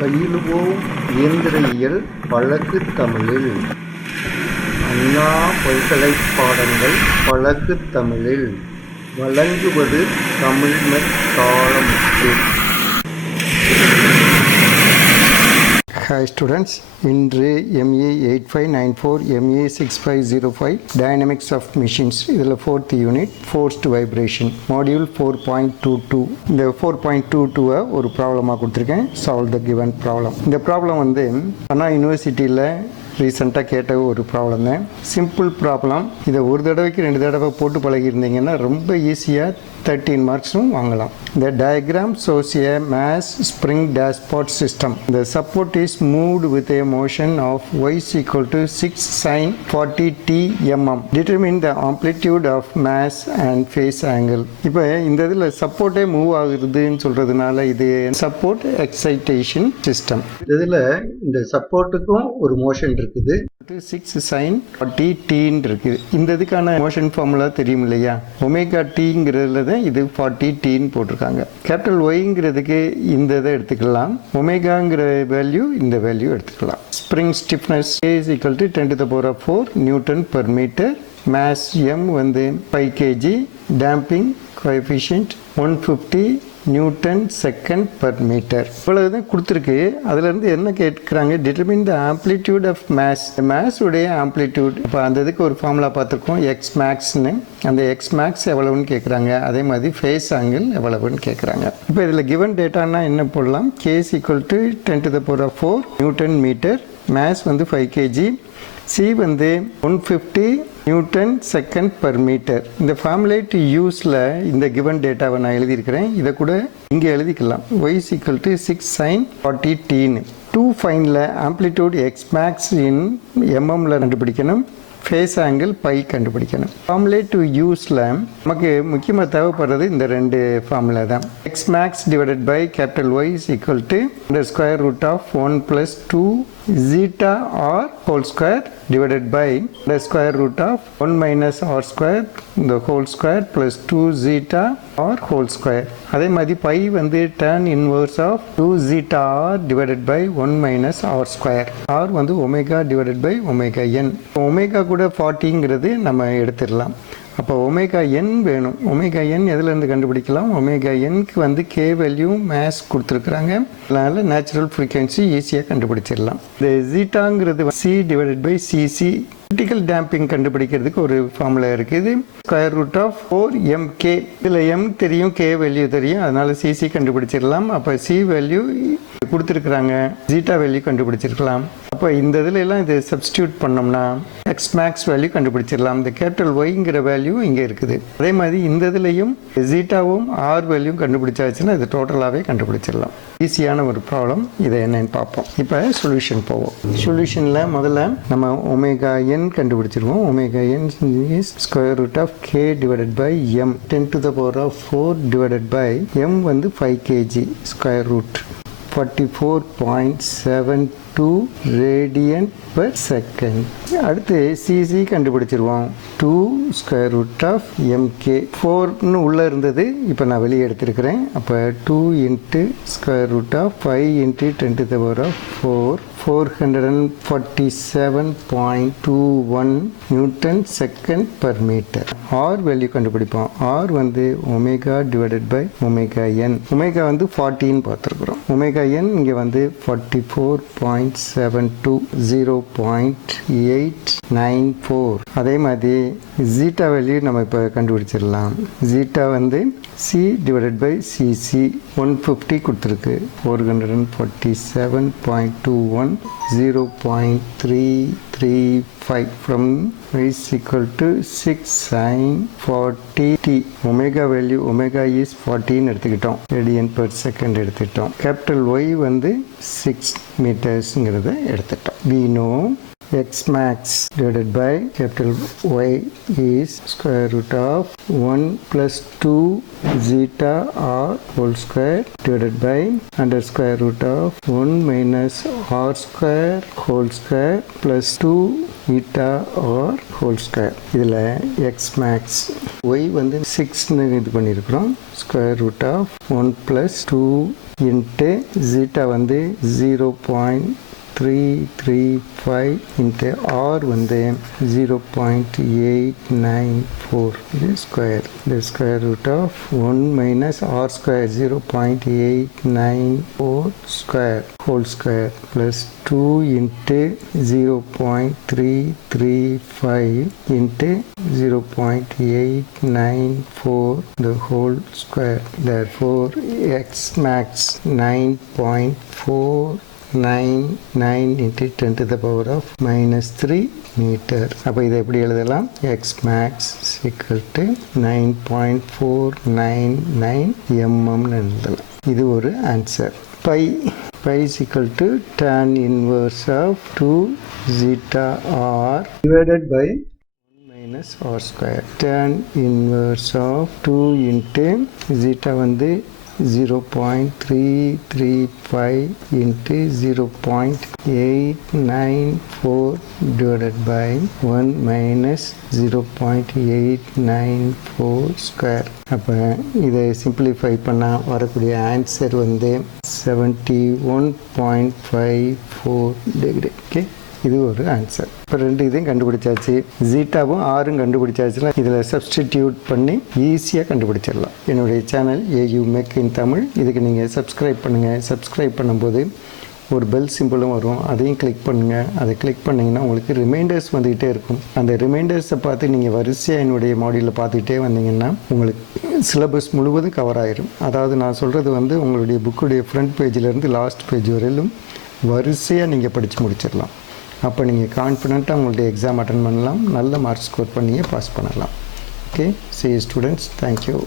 பயிலுவோம் இயந்திரவியல் வழக்குத் தமிழில். அண்ணா பல்கலைப் பாடங்கள் வழக்குத் தமிழில். வழங்குவது தமிழ்மெட் தாளமுத்து. ஹாய் ஸ்டூடெண்ட்ஸ், இன்று ME 8594 ME 6505 dynamics of machines இதில் 4th unit forced vibration module 4.22. இந்த 4.22 ஒரு ப்ராப்ளமாக கொடுத்துருக்கேன். Solve the given problem. இந்த ப்ராப்ளம் அண்ணா யூனிவர்சிட்டியில் ரீசெண்டாக கேட்ட ஒரு ப்ராப்ளம் தான். Simple problem. இதை ஒரு தடவைக்கு 2 தடவை போட்டு பழகியிருந்தீங்கன்னா ரொம்ப ஈஸியாக 13 மார்க்ஸும் வாங்கலாம். The diagram shows a mass spring dashboard system. The support is moved with a motion of y is equal to 6 sin 40 t mm. Determine the amplitude of mass and phase angle. இப்போ இந்த இதில் சப்போர்ட்டே move ஆகுதுன்னு சொல்கிறதுனால இது support excitation system. இதில் இந்த சப்போர்ட்டுக்கும் ஒரு motion இருக்குது. 6 sin 40 t இருக்குது. இந்த இதுக்கான மோஷன் ஃபார்முலா தெரியும் இல்லையா? ஒமேகா டீங்கிறதுல தான் இது 40 t போட்டிருக்காங்க. கேபிட்டல் ஒய்ங்கிறதுக்கு இந்த இதை எடுத்துக்கலாம். ஒமேகாங்கிற வேல்யூ இந்த வேல்யூ எடுத்துக்கலாம். Spring stiffness is equal to 10 to the power of 4 newton per metre. Mass m 5 kg. Damping coefficient 150 newton second per metre. இவ்வளவு தான் கொடுத்துருக்கு. அதுலேருந்து என்ன கேட்குறாங்க? Determine the amplitude of mass. Mass உடைய ஆம்ப்ளிடியூட். இப்போ அந்த இதுக்கு ஒரு ஃபார்முலா பார்த்துருக்கோம், எக்ஸ் மேக்ஸ்னு. அந்த எக்ஸ் மேக்ஸ் எவ்வளவுன்னு கேட்குறாங்க. அதே மாதிரி ஃபேஸ் ஆங்கிள் எவ்வளவுன்னு கேட்குறாங்க. இப்போ இதில் கிவன் டேட்டானா என்ன போடலாம்? K is equal to 10 to the power of 4 newton metre. Mass 5 kg. C 150 newton second per metre. இந்த ஃபார்முலேட் யூஸில் இந்த கிவன் டேட்டாவை நான் எழுதியிருக்கிறேன். இதை கூட இங்கே எழுதிக்கலாம். y is equal to 6 sin 40 t. 2 ஃபைனில் ஆம்ப்ளிடியூட் எக்ஸ் மேக்ஸ் இன் எம்எம்ல கண்டுபிடிக்கணும். ஃபேஸ் ஆங்கிள் பை கண்டுபிடிக்கணும். ஃபார்முலேட் டு யூஸில் நமக்கு முக்கியமாக தேவைப்படுறது இந்த 2 ஃபார்முலா தான். X max divided by capital Y is equal to under square root of 1 + 2 zeta r whole square divided by the square root of 1 - r square the whole square plus 2 zeta r whole square. அதே மாதிரி by tan inverse of 2 zeta r divided by 1 - r square. r omega divided by omega n. Omega கூட 40ங்கிறது நம்ம எடுத்துடலாம். அப்போ omega என் வேணும். Omega என் எதுலேருந்து கண்டுபிடிக்கலாம்? Omega என்க்கு கே வேல்யூ மேஸ் கொடுத்துருக்குறாங்க. அதனால நேச்சுரல் ஃப்ரீக்வன்சி ஈஸியாக கண்டுபிடிச்சிடலாம். இந்த ஜீட்டாங்கிறது C divided by CC. Critical damping கண்டுபிடிக்கிறதுக்கு ஒரு ஃபார்முலா இருக்குது. Square root of 4mk. இதில் எம் தெரியும், கே வேல்யூ தெரியும், அதனால சிசி கண்டுபிடிச்சிடலாம். அப்போ சி வேல்யூ கொடுத்துருக்குறாங்க, ஜீட்டா வேல்யூ கண்டுபிடிச்சிருக்கலாம். அப்போ இந்த இதில் எல்லாம் இது சப்ஸ்டியூட் பண்ணோம்னா எக்ஸ் மேக்ஸ் வேல்யூ கண்டுபிடிச்சிடலாம். இந்த கேபிட்டல் ஒய்ங்கிற வேல்யூ இங்கே இருக்குது. அதே மாதிரி இந்த இதுலையும் ஜீட்டாவும் ஆர் வேல்யூ கண்டுபிடிச்சாச்சுன்னா இது டோட்டலாகவே கண்டுபிடிச்சிடலாம். ஈஸியான ஒரு ப்ராப்ளம். இதை என்னன்னு பார்ப்போம். இப்போ சொல்யூஷன் போவோம். சொல்யூஷனில் முதல்ல நம்ம ஒமேகா என் கண்டுபிடிச்சிருவோம். Omega N is square root of K divided by M 10 to the power of 4 divided by M 5 kg square root 44.72 radian per second. அடுத்து சிசி கண்டுபிடிச்சிருவோம். 2 ஸ்கொயர் ரூட் ஆஃப் எம்கே. 4ன்னு உள்ளே இருந்தது, இப்போ நான் வெளியே எடுத்திருக்கிறேன். அப்போ 2 × square root of 5 × 10 to the power of 4 447.21 newton second per metre. R value கண்டுபிடிப்போம். R omega divided by omega N. Omega 40ன்னு பார்த்துருக்குறோம். ஒமேகா என் இங்கே 44.72 0.894. அதே மாதிரி ஜீட்டா வேல்யூ நம்ம இப்போ கண்டுபிடிச்சிடலாம். ஜீட்டா சி டிவைடட் பை சிசி 150 கொடுத்துருக்கு. 447.21 0.335 from is equal to 6 sin 40 t. Omega value omega is 40 எடுத்துக்கிட்டோம். ரேடியன் per செகண்ட் எடுத்துக்கிட்டோம். கேபிட்டல் ஒய் 6 மீட்டர்ஸ்ங்கிறத எடுத்துட்டோம். we know x max divided by capital Y is square root of 1 + 2 zeta r whole square divided by under square root of 1 - r square whole square plus 2 eta r whole square. இதில் x max y 6ன்னு இது பண்ணியிருக்கிறோம். square root of 1 + 2 into zeta வந்து 0.335 into R வந்து 0.894 இது square. இந்த square root of 1 minus R square 0.894 square whole square plus 2 into 0.335 into 0.894 the whole square. Therefore x max 9.499 into 10 to the power of minus 3 meter. அப்போ இதை எப்படி எழுதலாம்? x max is equal to 9.499 mm எழுதலாம். இது ஒரு answer. pi is equal to tan inverse of 2 zeta r divided by minus r square. Tan inverse of 2 into zeta வந்து 0.335 into 0.894 divided by 1 minus 0.894 square. அப்போ இதை simplify பண்ணால் வரக்கூடிய answer வந்து 71.54 degree. Okay, இது ஒரு ஆன்சர். இப்போ ரெண்டு இதையும் கண்டுபிடிச்சாச்சு, ஜீட்டாவும் ஆரும் கண்டுபிடிச்சாச்சுன்னா இதில் சப்ஸ்டிடியூட் பண்ணி ஈஸியாக கண்டுபிடிச்சிடலாம். என்னுடைய சேனல் AUmech-in-tamil, இதுக்கு நீங்கள் சப்ஸ்கிரைப் பண்ணுங்கள். சப்ஸ்கிரைப் பண்ணும்போது ஒரு பெல் சிம்பிளும் வரும், அதையும் கிளிக் பண்ணுங்கள். அதை கிளிக் பண்ணிங்கன்னா உங்களுக்கு ரிமைண்டர்ஸ் வந்துக்கிட்டே இருக்கும். அந்த ரிமைண்டர்ஸை பார்த்து நீங்கள் வரிசையாக என்னுடைய மாடியூலில் பார்த்துக்கிட்டே வந்தீங்கன்னா உங்களுக்கு சிலபஸ் முழுவதும் கவர் ஆயிரும். அதாவது நான் சொல்கிறது வந்து உங்களுடைய புக்குடைய ஃப்ரண்ட் பேஜிலேருந்து லாஸ்ட் பேஜ் வரையிலும் வரிசையாக நீங்கள் படித்து முடிச்சிடலாம். அப்போ நீங்கள் கான்ஃபிடென்ட்டாக உங்களுடைய எக்ஸாம் அட்டன் பண்ணலாம், நல்ல மார்க் ஸ்கோர் பண்ணியே பாஸ் பண்ணலாம். Okay, see you students. Thank you.